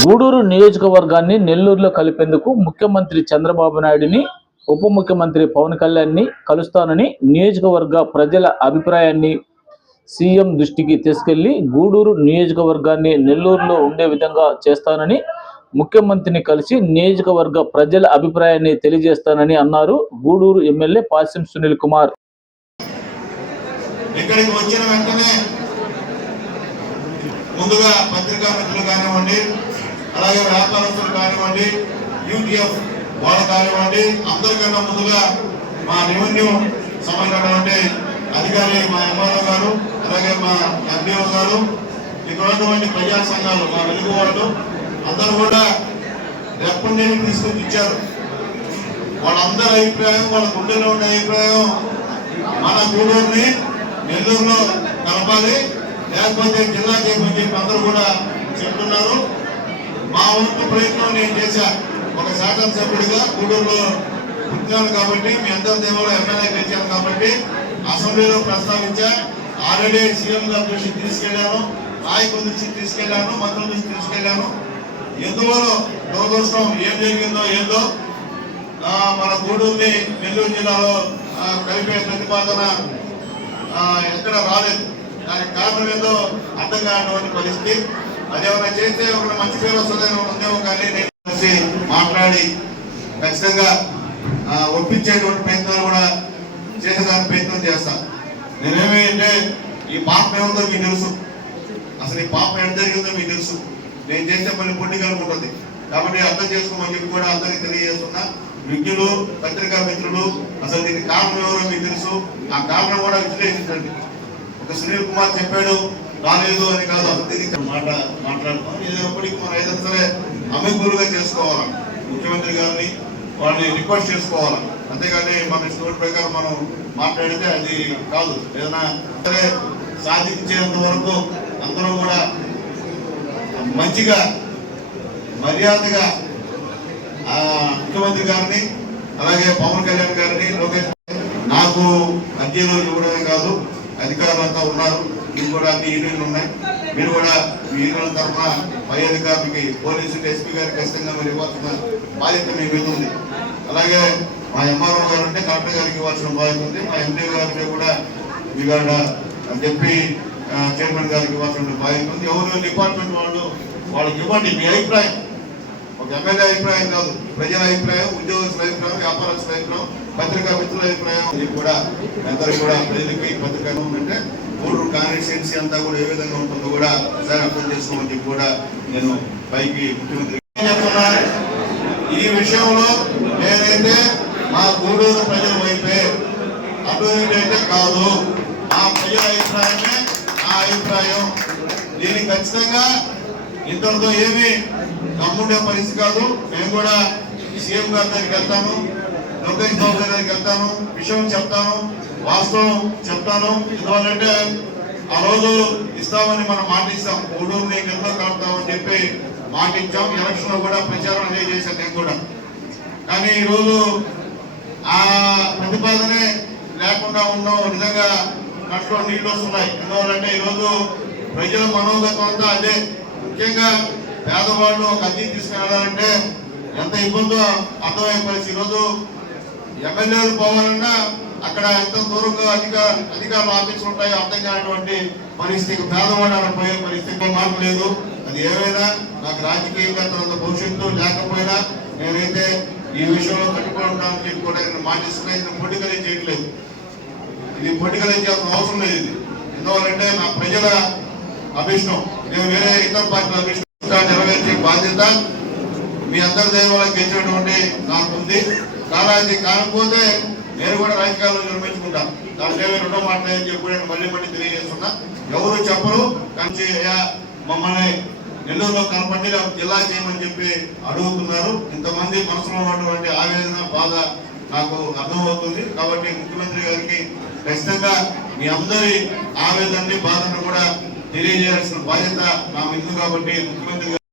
గూడూరు నియోజకవర్గాన్ని నెల్లూరులో కలిపేందుకు ముఖ్యమంత్రి చంద్రబాబు నాయుడిని ఉప ముఖ్యమంత్రి పవన్ కళ్యాణ్ని కలుస్తానని నియోజకవర్గ ప్రజల అభిప్రాయాన్ని సీఎం దృష్టికి తీసుకెళ్ళి గూడూరు నియోజకవర్గాన్ని నెల్లూరులో ఉండే విధంగా చేస్తానని ముఖ్యమంత్రిని కలిసి నియోజకవర్గ ప్రజల అభిప్రాయాన్ని తెలియజేస్తానని అన్నారు గూడూరు ఎమ్మెల్యే పాసిం సునీల్ కుమార్. ఇక్కడికి వచ్చిన వెంటనే ముందుగా పత్రికా మిత్రులు కానివ్వండి అలాగే వ్యాపారస్తులు కానివ్వండి యూటీఎఫ్ వాళ్ళు కానివ్వండి అందరికన్నా ముందుగా మా రెవెన్యూ సంబంధించినటువంటి అధికారి మా ఎంఆర్ఓ గారు అలాగే మా ఎంపీఓ గారు ఇక్కడ ఉన్నటువంటి ప్రజా సంఘాలు మా వెలుగు వాళ్ళు అందరూ కూడా రెప్పండిని తీసుకొచ్చి ఇచ్చారు. వాళ్ళందరి అభిప్రాయం వాళ్ళ గుండెలో ఉండే అభిప్రాయం మన గూడూరుని నెల్లూరులో కలపాలి. లేకపోతే జిల్లా చేయమని చెప్పి అందరూ కూడా చెప్తున్నారు. మా వంతు ప్రయత్నం నేను చేశా. ఒక శాసనసభ్యుడిగా గూడూరులో పుట్టినాను కాబట్టి మీ అందరి దేవుడు ఎమ్మెల్యే గెలిచాను కాబట్టి అసెంబ్లీలో ప్రస్తావించా. ఆల్రెడీ సీఎం గారి దృష్టికి తీసుకెళ్ళాను నాయకుల దృష్టికి తీసుకెళ్ళాను మంత్రుల దృష్టికి తీసుకెళ్ళాను ఎందువల్ల దురదృష్టం? ఏం జరిగిందో ఏందో? మన గూడూరుని నెల్లూరు జిల్లాలో కలిపే ప్రతిపాదన ఎక్కడ రాలేదు. దానికి కారణం ఏందో అర్థం కానటువంటి పరిస్థితి. అదేమైనా చేస్తే ఒక మంచి పేరు వస్తుందని ఉద్యోగం కానీ నేను కలిసి మాట్లాడి ఖచ్చితంగా ఒప్పించేటువంటి ప్రయత్నాలు కూడా చేసేదానికి ప్రయత్నం చేస్తా. నేనేమి అంటే ఈ పాపం ఏముందో మీకు తెలుసు. అసలు ఈ పాపం ఎంత జరిగిందో మీకు తెలుసు. నేను చేసే పని పొండికలుగుంటుంది కాబట్టి అర్థం చేసుకోమని చెప్పి కూడా అందరికీ తెలియజేస్తున్నా. విజ్ఞులు పత్రికా మిత్రులు అసలు దీనికి కారణం ఎవరో మీకు తెలుసు. ఆ కారణం కూడా విశ్లేషించండి. ఒక సునీల్ కుమార్ చెప్పాడు రాలేదు అని కాదు అసలు మాట మాట్లాడుతాం ఏదైనప్పటికీ మనం ఏదైనా సరే అమికూరుగా చేసుకోవాలి ముఖ్యమంత్రి గారిని వాళ్ళని రిక్వెస్ట్ చేసుకోవాలి అంతేగాని మన స్టోర్ ప్రకారం మనం మాట్లాడితే అది కాదు. ఏదైనా సరే సాధించేంత వరకు అందరూ కూడా మంచిగా మర్యాదగా ముఖ్యమంత్రి గారిని అలాగే పవన్ కళ్యాణ్ గారిని లోకేష్ నాకు అర్జీలు ఇవ్వడమే కాదు అధికారులంతా ఉన్నారు. మీరు కూడా అన్ని యూనియన్లు ఉన్నాయి. మీరు కూడా మీ యూనియన్ తరఫున పై అధికారులకి పోలీసులు ఎస్పీ గారికి ఖచ్చితంగా మీరు ఇవ్వాల్సిన బాధ్యత మీ మీద ఉంది. అలాగే మా ఎంఆర్ఓ గారు అంటే కలెక్టర్ గారికి ఇవ్వాల్సిన బాధ్యత ఉంది. మా ఎంపీ గారికి కూడా మీ గారు చెప్పి చైర్మన్ గారికి ఇవ్వాల్సిన బాధ్యత ఉంది. ఎవరు డిపార్ట్మెంట్ వాళ్ళు వాళ్ళకి ఇవ్వండి మీ అభిప్రాయం. ఒక ఎమ్మెల్యే అభిప్రాయం కాదు. ప్రజల అభిప్రాయం ఉద్యోగస్తుల అభిప్రాయం వ్యాపారస్తుల అభిప్రాయం పత్రికా మిత్రుల అభిప్రాయం. ఇది కూడా అందరూ కూడా ప్రజలకి పత్రిక ఉందంటే మూడు కాన్స్టిట్యున్సీ అంతా కూడా ఏ విధంగా ఉంటుందో కూడా ఒకసారి అర్థం చేసుకోమని కూడా నేను పైకి ముఖ్యమంత్రి ఈ విషయంలో నేనైతే మా గూడూరు ప్రజల వైపే అటు అయితే కాదు ఆ ప్రజల అభిప్రాయమే ఆ అభిప్రాయం. దీనికి ఖచ్చితంగా ఇతరులతో ఏమి గమ్ముండే పరిస్థితి కాదు మేము కూడా సీఎం గారి దగ్గరికి వెళ్తాను లోకేష్ బాబు గారి దగ్గరికి వెళ్తాను విషయం చెప్తాను వాస్తవం చెప్తాను. ఎందువల్లంటే ఆ రోజు ఇస్తామని మనం మాట ఇస్తాం గూడూరుని ఎంతో కలుపుతామని చెప్పి మాట ఇచ్చాం. ఎలక్షన్లో కూడా ప్రచారం అదే చేశాను నేను కూడా. కానీ ఈరోజు ఆ ప్రతిపాదనే లేకుండా ఉన్నాం నిజంగా కట్లో నీళ్ళు వస్తున్నాయి. ఎందువల్లంటే ఈరోజు ప్రజల మనోగతం అంతా అదే. ముఖ్యంగా పేదవాళ్ళు ఒక అద్దె తీసుకెళ్ళాలంటే ఎంత ఇబ్బందో అర్థమయ్యే పరిస్థితి ఈరోజు ఎమ్మెల్యేలు పోవాలన్నా అక్కడ ఎంత దూరంగా అధికార అధికారులు ఆఫీసులు ఉంటాయో అర్థం కానటువంటి పరిస్థితి. పేదవాడు అక్కడ పోయే పరిస్థితి మార్పు లేదు. అది ఏమైనా నాకు రాజకీయంగా తర్వాత భవిష్యత్తు లేకపోయినా నేనైతే ఈ విషయంలో కట్టుకోవడానికి చెప్పి కూడా నేను మాటిస్తున్నా. ఇది పొట్టికలే చేయట్లేదు. ఇది పొట్టికలే చేయాల్సిన అవసరం లేదు. ఇది ఎందువల్లంటే నా ప్రజల అభిష్టం. నేను వేరే ఇతర పార్టీల అభిష్టం నెరవేర్చే బాధ్యత మీ అందరి దైవాల గెలిచినటువంటి నాకు ఉంది. కాలాది అది కాకపోతే నేను కూడా రాజకీయాల్లో నిర్మించుకుంటా. దాంట్లో రెండో మాట అని చెప్పి నేను మళ్ళీ మళ్ళీ తెలియజేస్తున్నా. ఎవరు చెప్పరు కానీ అయ్యా, మమ్మల్ని నెల్లూరులో కనపండి జిల్లా చేయమని చెప్పి అడుగుతున్నారు. ఇంతమంది మనసులో ఉన్నటువంటి ఆవేదన బాధ నాకు అర్థమవుతుంది. కాబట్టి ముఖ్యమంత్రి గారికి ఖచ్చితంగా మీ అందరి ఆవేదనని బాధను కూడా తెలియజేయాల్సిన బాధ్యత నా మీద కాబట్టి ముఖ్యమంత్రి